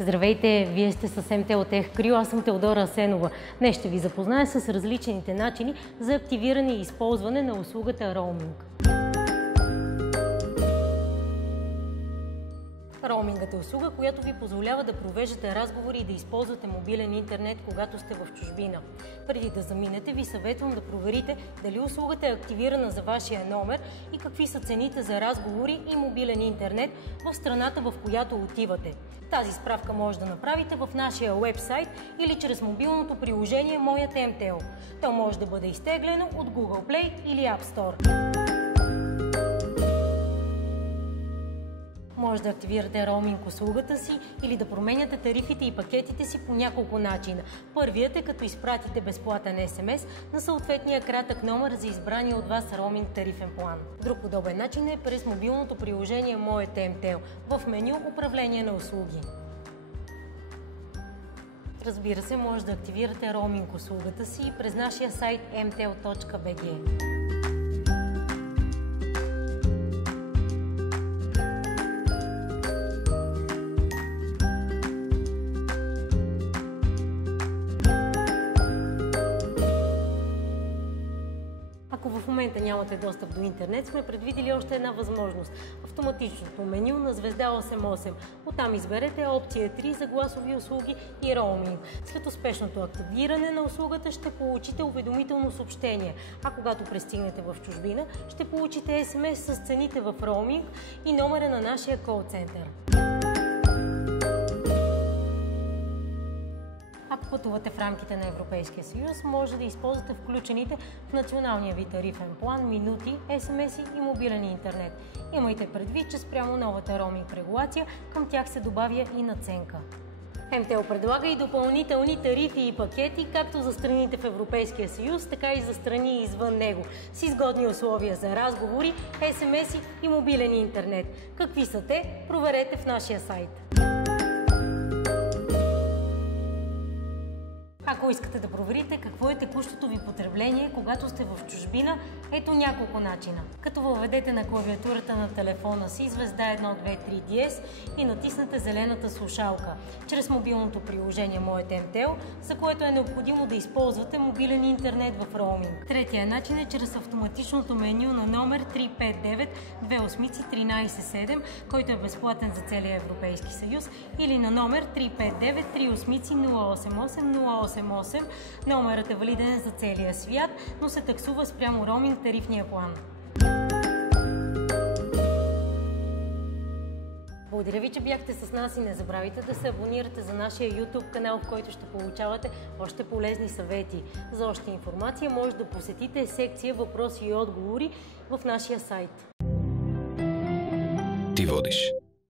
Здравейте, вие сте с МТ Тех Крю, аз съм Теодора Асенова. Днес ще ви запозная с различните начини за активиране и използване на услугата роуминг. Роумингът е услуга, която ви позволява да провеждате разговори и да използвате мобилен интернет, когато сте в чужбина. Преди да заминете, ви съветвам да проверите дали услугата е активирана за вашия номер и какви са цените за разговори и мобилен интернет в страната, в която отивате. Тази справка може да направите в нашия уебсайт или чрез мобилното приложение Моят МТЛ. То може да бъде изтеглено от Google Play или App Store. Може да активирате роуминг услугата си или да променяте тарифите и пакетите си по няколко начина. Първият е като изпратите безплатен СМС на съответния кратък номер за избрания от вас роуминг тарифен план. Друг подобен начин е през мобилното приложение Моят МТЛ в меню Управление на услуги. Разбира се, може да активирате роуминг услугата си през нашия сайт mtl.bg. Ако в момента нямате достъп до интернет, сме предвидили още една възможност – автоматичното меню на звезда 88. Оттам изберете опция 3 за гласови услуги и роуминг. След успешното активиране на услугата ще получите уведомително съобщение, а когато пристигнете в чужбина, ще получите СМС с цените в роуминг и номера на нашия кол-център. Ако пътувате в рамките на Европейския съюз, може да използвате включените в националния ви тарифен план минути, СМС и мобилен интернет. Имайте предвид, че спрямо новата роуминг регулация към тях се добавя и надценка. МТЛ предлага и допълнителни тарифи и пакети, както за страните в Европейския съюз, така и за страни извън него, с изгодни условия за разговори, СМС и мобилен интернет. Какви са те? Проверете в нашия сайт. Ако искате да проверите какво е текущото ви потребление, когато сте в чужбина, ето няколко начина. Като въведете на клавиатурата на телефона си звезда 123 диез и натиснете зелената слушалка, чрез мобилното приложение Моят МТЛ, за което е необходимо да използвате мобилен интернет в роуминг. Третия начин е чрез автоматичното меню на номер 359 2813 който е безплатен за целия Европейски съюз, или на номер 359 38 088 088. Номерът е валиден за целия свят, но се таксува спрямо роуминг тарифния план. Благодаря ви, че бяхте с нас и не забравяйте да се абонирате за нашия YouTube канал, в който ще получавате още полезни съвети. За още информация може да посетите секция въпроси и отговори в нашия сайт. Ти водиш.